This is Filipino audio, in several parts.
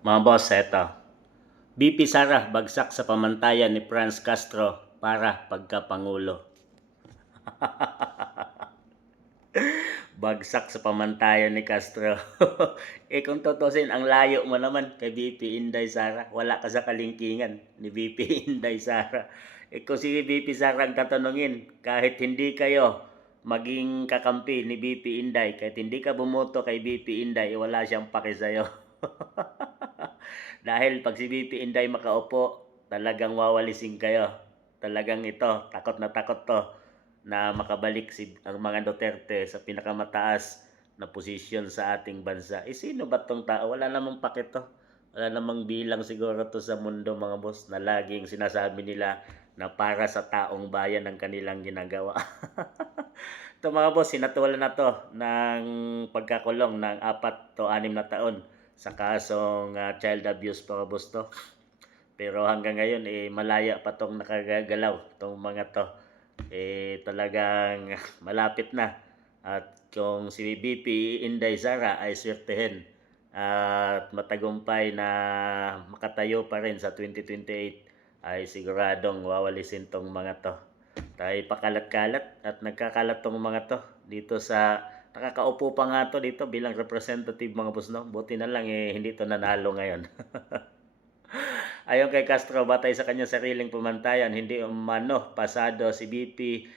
Mga boss, eto. BP Sara bagsak sa pamantayan ni Franz Castro para pagkapangulo. Bagsak sa pamantayan ni Castro. Kung tutusin, ang layo mo naman kay BP Inday Sara. Wala ka sa kalingkingan ni BP Inday Sara. Kung si BP Sara ang tatanungin, kahit hindi kayo maging kakampi ni BP Inday, kahit hindi ka bumoto kay BP Inday, wala siyang pake sa'yo. Dahil pag si BP Inday makaupo, talagang wawalisin kayo. Talagang ito, takot na takot to na makabalik ang mga Duterte sa pinakamataas na posisyon sa ating bansa. Sino ba tong tao? Wala namang pakit to. Wala namang bilang siguro to sa mundo, mga boss, na laging sinasabi nila na para sa taong bayan ang kanilang ginagawa. Ito, mga boss, sinatulan na to ng pagkakulong ng 4 to 6 na taon sa kasong child abuse, mga boss to. Pero hanggang ngayon malaya pa tong nakagagalaw tong mga to. Talagang malapit na. At kung si BP Inday Sara ay swertehin at matagumpay na makatayo pa rin sa 2028, ay siguradong wawalisin tong mga to. Tayo pakalat-kalat at nagkakalat tong mga to dito sa nakakaupo pa nga to dito bilang representative, mga boss, no? Buti na lang hindi to nanalo ngayon. Ayon kay Castro, batay sa kanyang sariling pamantayan, hindi umano pasado si BP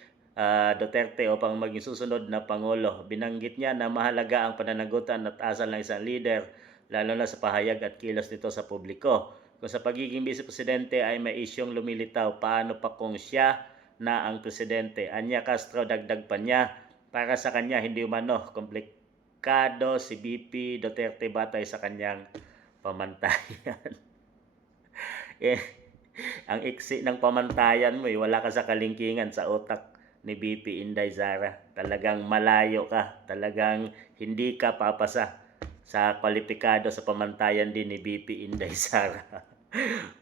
Duterte upang maging susunod na Pangulo. Binanggit niya na mahalaga ang pananagutan at asal ng isang leader, lalo na sa pahayag at kilos nito sa publiko. Kung sa pagiging vice presidente ay may isyong lumilitaw, paano pa kung siya na ang presidente? Anya Castro, dagdag pa niya, para sa kanya hindi umano komplikado si BP Duterte batay sa kanyang pamantayan. Ang iksi ng pamantayan mo, wala ka sa kalingkingan sa utak ni BP Inday Sara. Talagang malayo ka, talagang hindi ka papasa sa kwalipikado sa pamantayan din ni BP Inday Sara.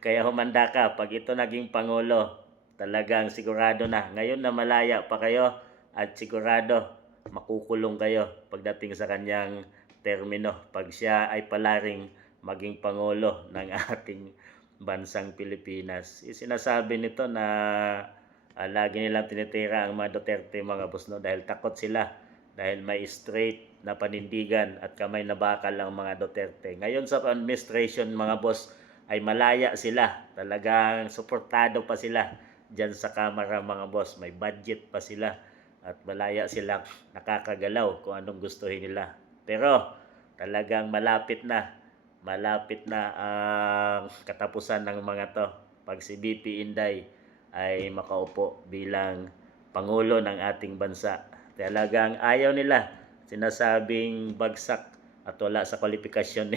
Kaya humanda ka, pag ito naging Pangulo, talagang sigurado na. Ngayon na malaya pa kayo at sigurado makukulong kayo pagdating sa kanyang termino pag siya ay palaring maging Pangulo ng ating bansang Pilipinas. Sinasabi nito na lagi nilang tinitira ang mga Duterte, mga boss, no? Dahil takot sila. Dahil may straight na panindigan at kamay na bakal ang mga Duterte. Ngayon sa administration, mga boss, ay malaya sila. Talagang suportado pa sila dyan sa Kamara, mga boss. May budget pa sila at malaya silang nakakagalaw kung anong gustuhin nila. Pero talagang malapit na ang katapusan ng mga to pag si BP Inday ay makaupo bilang Pangulo ng ating bansa. Talagang ayaw nila, sinasabing bagsak at wala sa kwalifikasyon.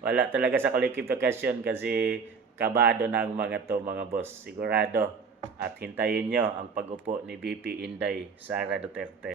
Wala talaga sa kwalifikasyon kasi kabado na ang mga to, mga boss. Sigurado at hintayin nyo ang pag-upo ni BP Inday Sara Duterte.